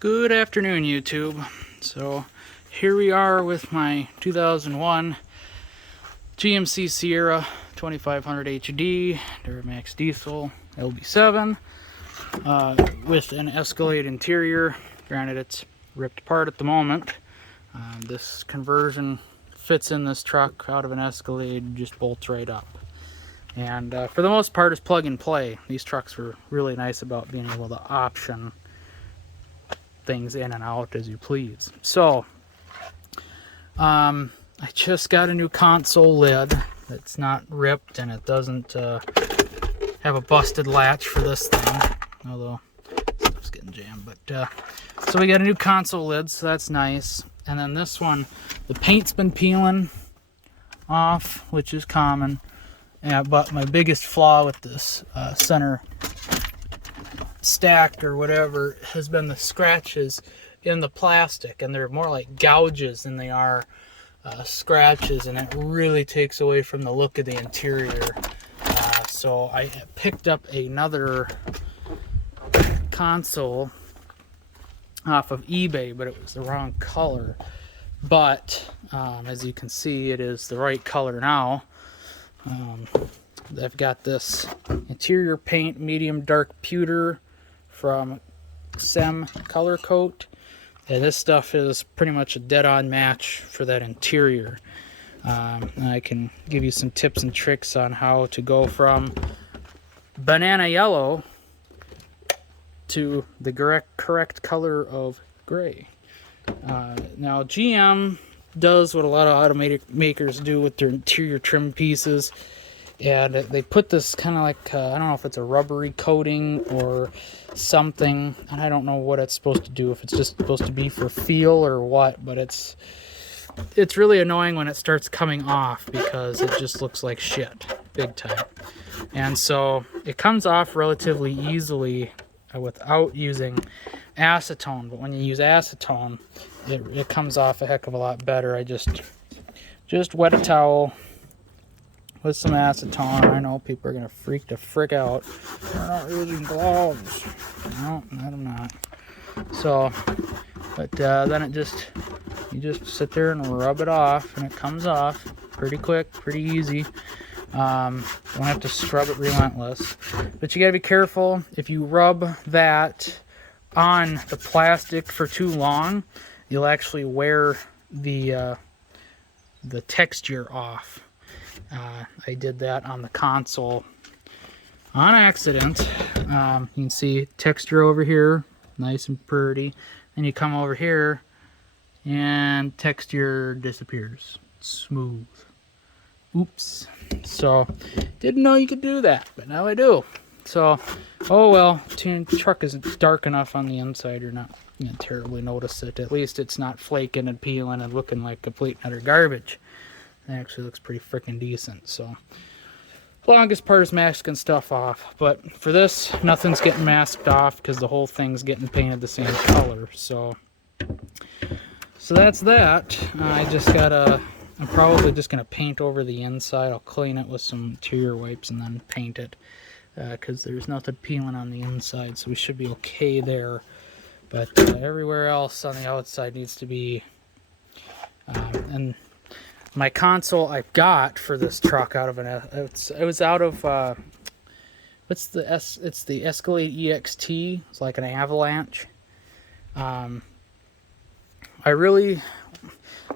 Good afternoon, YouTube. So here we are with my 2001 GMC Sierra 2500 HD Duramax Diesel LB7 with an Escalade interior. Granted, it's ripped apart at the moment. This conversion fits in this truck out of an Escalade, just bolts right up. And for the most part, it's plug and play. These trucks were really nice about being able to option things in and out as you please. So I just got a new console lid that's not ripped, and it doesn't have a busted latch for this thing, although stuff's getting jammed. But so we got a new console lid, so that's nice. And then this one, the paint's been peeling off, which is common. Yeah, but my biggest flaw with this center stack or whatever has been the scratches in the plastic, and they're more like gouges than they are scratches, and it really takes away from the look of the interior. So I picked up another console off of eBay, but it was the wrong color. But as you can see, it is the right color now. I've got this interior paint, medium dark pewter from SEM Color Coat, and this stuff is pretty much a dead-on match for that interior. I can give you some tips and tricks on how to go from banana yellow to the correct color of gray. Now GM does what a lot of automakers do with their interior trim pieces, and they put this kind of like I don't know if it's a rubbery coating or something, and I don't know what it's supposed to do, if it's just supposed to be for feel or what, but it's really annoying when it starts coming off because it just looks like shit big time. And so it comes off relatively easily without using acetone, but when you use acetone, it comes off a heck of a lot better. I just wet a towel with some acetone. I know people are gonna freak the frick out. They're not using gloves. No, I'm not. So, but then you just sit there and rub it off, and it comes off pretty quick, pretty easy. Don't have to scrub it relentless, but you gotta be careful. If you rub that on the plastic for too long, you'll actually wear the texture off. I did that on the console on accident. You can see texture over here, nice and pretty. Then you come over here and texture disappears. Smooth. Oops. So, didn't know you could do that, but now I do. So, oh well, the truck isn't dark enough on the inside. You're not going to terribly notice it. At least it's not flaking and peeling and looking like complete and utter garbage. It actually looks pretty freaking decent. So, longest part is masking stuff off. But for this, nothing's getting masked off because the whole thing's getting painted the same color. So that's that. I'm probably just going to paint over the inside. I'll clean it with some interior wipes and then paint it. Because there's nothing peeling on the inside, so we should be okay there. But everywhere else on the outside needs to be. And my console I've got for this truck out of it was out of it's the Escalade EXT. It's like an Avalanche.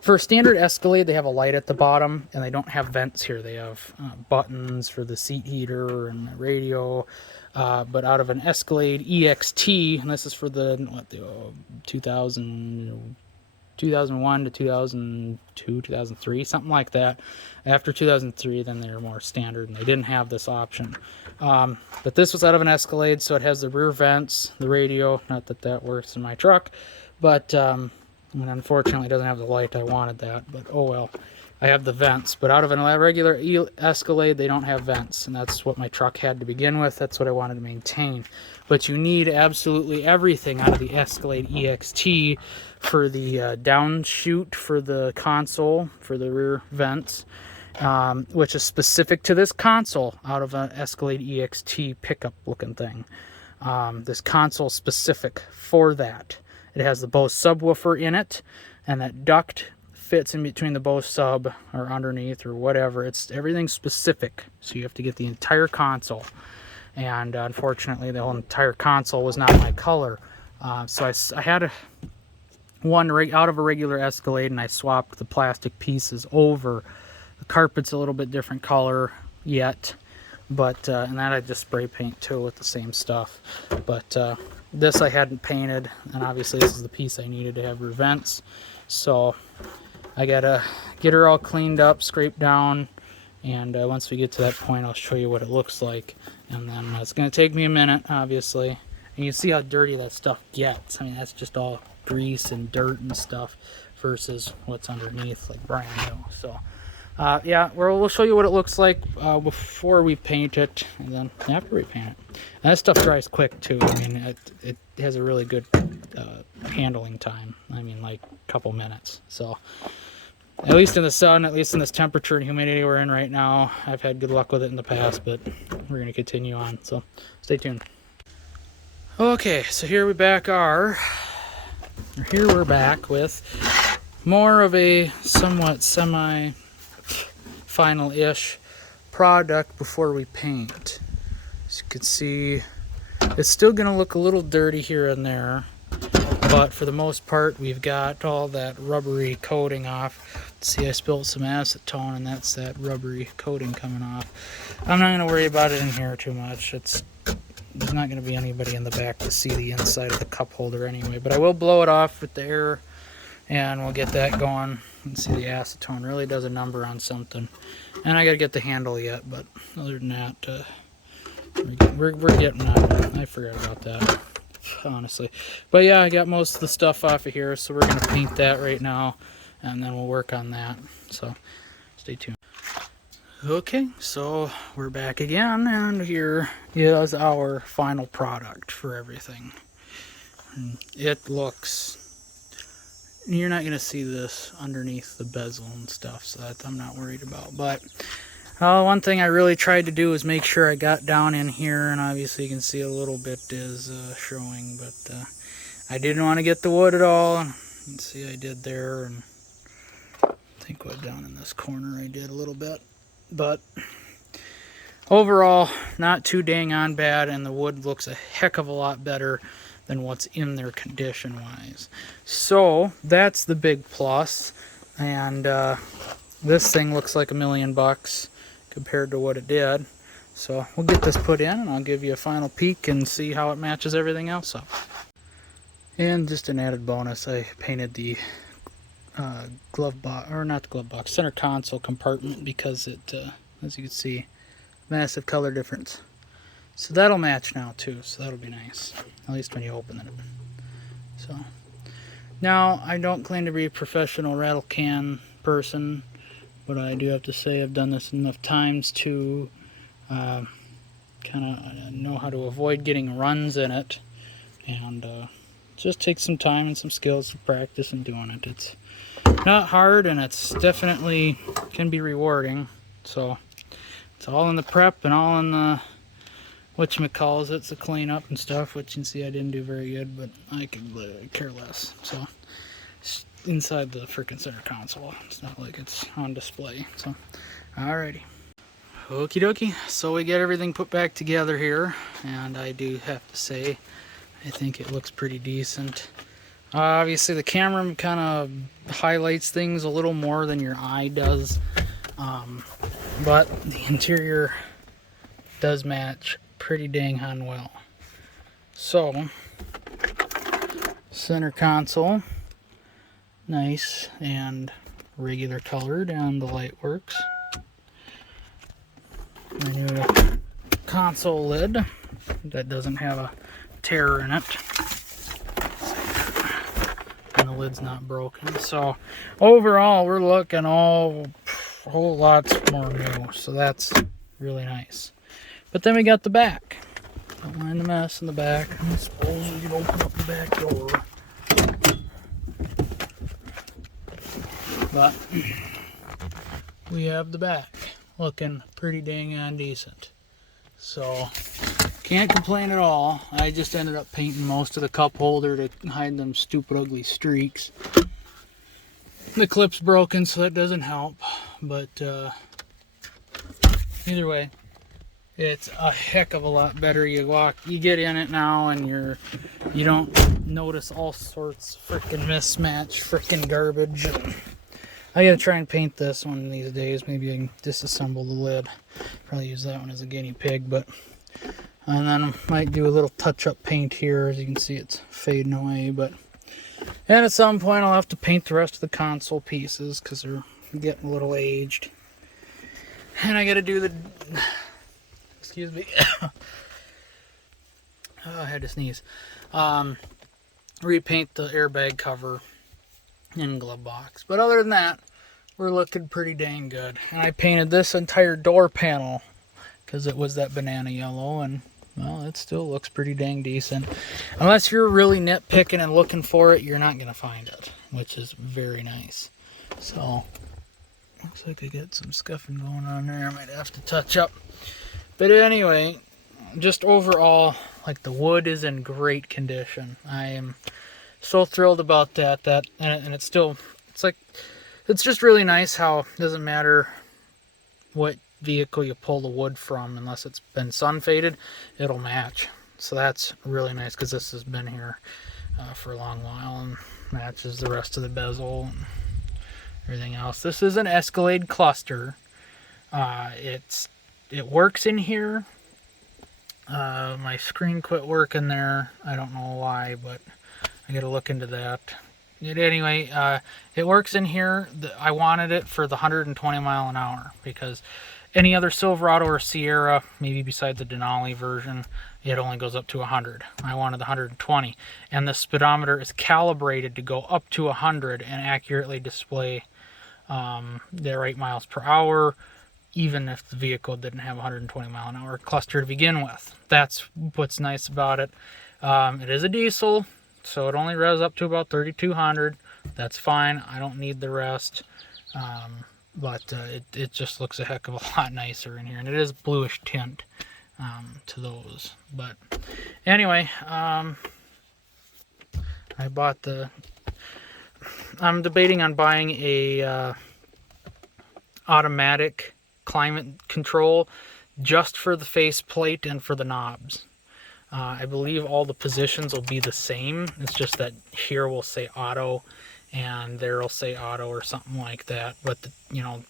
For a standard Escalade, they have a light at the bottom, and they don't have vents here. They have buttons for the seat heater and the radio. But out of an Escalade EXT, and this is for the 2001 to 2002, 2003, something like that. After 2003, then they're more standard, and they didn't have this option. But this was out of an Escalade, so it has the rear vents, the radio. Not that that works in my truck, but and unfortunately it doesn't have the light. I wanted that, but oh well. I have the vents, but out of a regular Escalade, they don't have vents, and that's what my truck had to begin with. That's what I wanted to maintain. But you need absolutely everything out of the Escalade EXT for the downshoot for the console, for the rear vents, which is specific to this console out of an Escalade EXT pickup looking thing. This console specific for that. It has the Bose subwoofer in it, and that duct fits in between the Bose sub or underneath or whatever. It's everything's specific, so you have to get the entire console. And unfortunately, the whole entire console was not my color, so I had one out of a regular Escalade, and I swapped the plastic pieces over. The carpet's a little bit different color yet, but and that I just spray paint too with the same stuff. But this I hadn't painted, and obviously this is the piece I needed to have rear vents. So I gotta get her all cleaned up, scraped down, and once we get to that point, I'll show you what it looks like. And then it's gonna take me a minute, obviously. And you see how dirty that stuff gets. I mean, that's just all grease and dirt and stuff versus what's underneath, like brand new. So yeah, we'll show you what it looks like before we paint it, and then after we paint it. And that stuff dries quick too. I mean, it has a really good handling time. I mean, like a couple minutes. So at least in the sun, at least in this temperature and humidity we're in right now, I've had good luck with it in the past, but we're going to continue on, so stay tuned. Okay, so here we're back with more of a somewhat semi-final-ish product before we paint. As you can see, it's still going to look a little dirty here and there, but for the most part, we've got all that rubbery coating off. See, I spilled some acetone, and that's that rubbery coating coming off. I'm not going to worry about it in here too much. There's not going to be anybody in the back to see the inside of the cup holder anyway, but I will blow it off with the air, and we'll get that going. And see, the acetone really does a number on something. And I got to get the handle yet, but other than that, we're getting on. I forgot about that, honestly. But yeah, I got most of the stuff off of here, so we're going to paint that right now, and then we'll work on that. So stay tuned. Okay, so we're back again, and here is our final product for everything. And it looks, you're not going to see this underneath the bezel and stuff, so that I'm not worried about. But one thing I really tried to do is make sure I got down in here, and obviously you can see a little bit is showing, but I didn't want to get the wood at all. You can see I did there, and I think what down in this corner I did a little bit. But overall, not too dang on bad, and the wood looks a heck of a lot better than what's in there condition wise. So that's the big plus. And this thing looks like $1,000,000 compared to what it did. So we'll get this put in, and I'll give you a final peek and see how it matches everything else up. And just an added bonus, I painted the glove box, or not the glove box, center console compartment, because it, as you can see, massive color difference. So that'll match now too, so that'll be nice, at least when you open it. So now, I don't claim to be a professional rattle can person, but I do have to say I've done this enough times to kind of know how to avoid getting runs in it, and just takes some time and some skills to practice in doing it. It's not hard, and it's definitely can be rewarding. So it's all in the prep and all in the whatchamacalls, it's the cleanup and stuff, which you can see I didn't do very good, but I could care less. So it's inside the freaking center console. It's not like it's on display. So alrighty. Okie dokie. So we get everything put back together here, and I do have to say I think it looks pretty decent. Obviously the camera kind of highlights things a little more than your eye does, but the interior does match pretty dang on well. So center console, nice and regular colored, and the light works. My new console lid that doesn't have a tear in it, and the lid's not broken. So overall, we're looking a whole lots more new, so that's really nice. But then we got the back. Don't mind the mess in the back. I suppose we can open up the back door. But we have the back looking pretty dang on decent. So Can't complain at all. I just ended up painting most of the cup holder to hide them stupid ugly streaks. The clip's broken, so that doesn't help, but either way, it's a heck of a lot better. You get in it now, and you don't notice all sorts of freaking mismatch, freaking garbage. I gotta try and paint this one of these days. Maybe I can disassemble the lid. Probably use that one as a guinea pig, but and then I might do a little touch-up paint here. As you can see, it's fading away, but and at some point I'll have to paint the rest of the console pieces because they're getting a little aged. And I gotta do the excuse me. Oh, I had to sneeze. Repaint the airbag cover and glove box. But other than that, we're looking pretty dang good. And I painted this entire door panel because it was that banana yellow, and well, it still looks pretty dang decent. Unless you're really nitpicking and looking for it, you're not going to find it, which is very nice. So, looks like I got some scuffing going on there. I might have to touch up. But anyway, just overall, like, the wood is in great condition. I am so thrilled about that. And it's still, it's just really nice how it doesn't matter what vehicle you pull the wood from, unless it's been sun faded, it'll match. So that's really nice because this has been here for a long while and matches the rest of the bezel and everything else. This is an Escalade cluster. It works in here. My screen quit working there. I don't know why, but I gotta look into that. Anyway, it works in here. I wanted it for the 120 mile an hour because any other Silverado or Sierra, maybe besides the Denali version, it only goes up to 100. I wanted the 120, and the speedometer is calibrated to go up to 100 and accurately display the right miles per hour, even if the vehicle didn't have 120 mile an hour cluster to begin with. That's what's nice about it. It is a diesel, so it only revs up to about 3,200. That's fine. I don't need the rest. But it just looks a heck of a lot nicer in here. And it is bluish tint to those. But anyway, I bought I'm debating on buying a automatic climate control just for the faceplate and for the knobs. I believe all the positions will be the same. It's just that here will say auto and there will say auto or something like that. But the,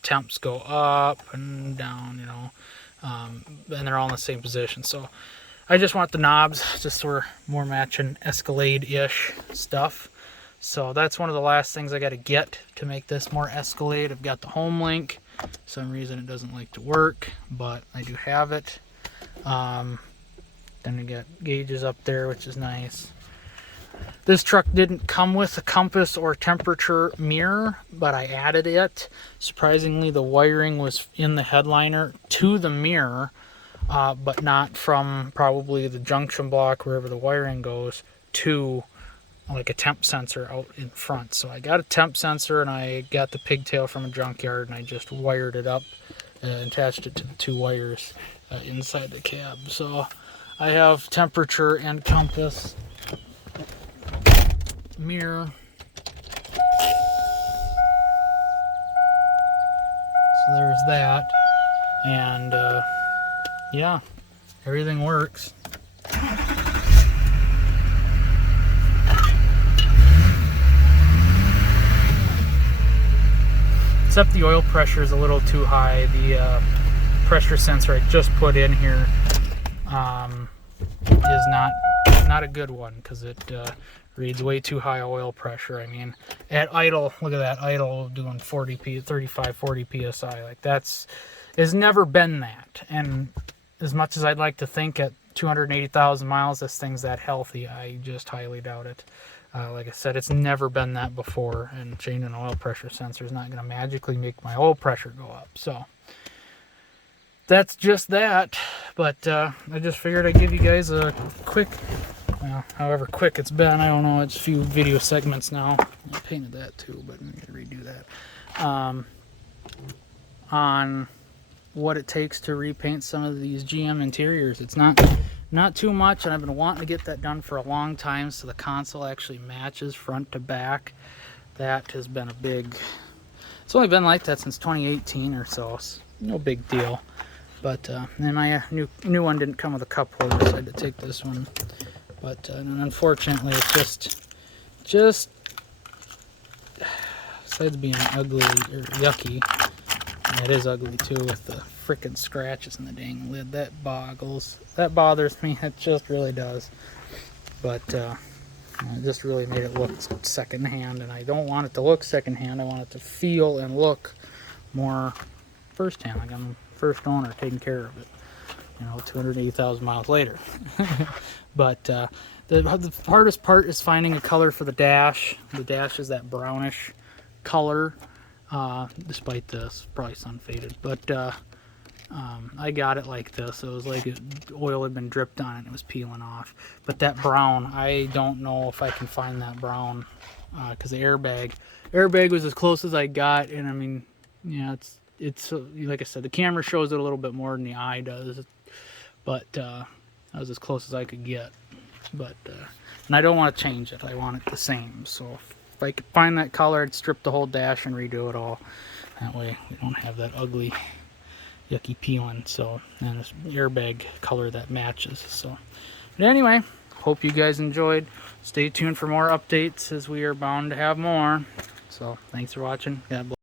temps go up and down, and they're all in the same position. So I just want the knobs just so we're more matching Escalade-ish stuff. So that's one of the last things I got to get to make this more Escalade. I've got the home link. For some reason it doesn't like to work, but I do have it. Then we got gauges up there, which is nice. This truck didn't come with a compass or temperature mirror, but I added it. Surprisingly, the wiring was in the headliner to the mirror, but not from probably the junction block, wherever the wiring goes, to like a temp sensor out in front. So I got a temp sensor, and I got the pigtail from a junkyard, and I just wired it up and attached it to the two wires inside the cab. So I have temperature and compass, mirror. So there's that. And yeah, everything works. Except the oil pressure is a little too high. The pressure sensor I just put in here is not a good one because it reads way too high oil pressure. I mean, at idle, look at that, idle doing 35, 40 psi. Like it's never been that. And as much as I'd like to think at 280,000 miles this thing's that healthy, I just highly doubt it. Like I said, it's never been that before, and changing an oil pressure sensor is not going to magically make my oil pressure go up. So that's just that. But I just figured I'd give you guys a quick, well, however quick it's been. I don't know, it's a few video segments now. I painted that too, but I'm going to redo that. On what it takes to repaint some of these GM interiors. It's not Not too much, and I've been wanting to get that done for a long time so the console actually matches front to back. That has been a big... It's only been like that since 2018 or so. It's no big deal. But then my new one didn't come with a cup holder, so I had to take this one. But unfortunately, it's just besides being ugly or yucky, and it is ugly too with the frickin' scratches in the dang lid. That bothers me. It just really does. But it just really made it look secondhand, and I don't want it to look secondhand. I want it to feel and look more firsthand, like I'm first owner taking care of it. You know, 280,000 miles later. But the hardest part is finding a color for the dash. The dash is that brownish color, despite this, probably sun faded. But I got it like this. It was like oil had been dripped on it and it was peeling off. But that brown, I don't know if I can find that brown, because the airbag was as close as I got. And I mean, yeah, it's like I said, the camera shows it a little bit more than the eye does. But that was as close as I could get. But and I don't want to change it. I want it the same. So if I could find that color, I'd strip the whole dash and redo it all. That way we don't have that ugly, yucky peeling. So, and this airbag color that matches. So, but anyway, hope you guys enjoyed. Stay tuned for more updates, as we are bound to have more. So thanks for watching. God bless.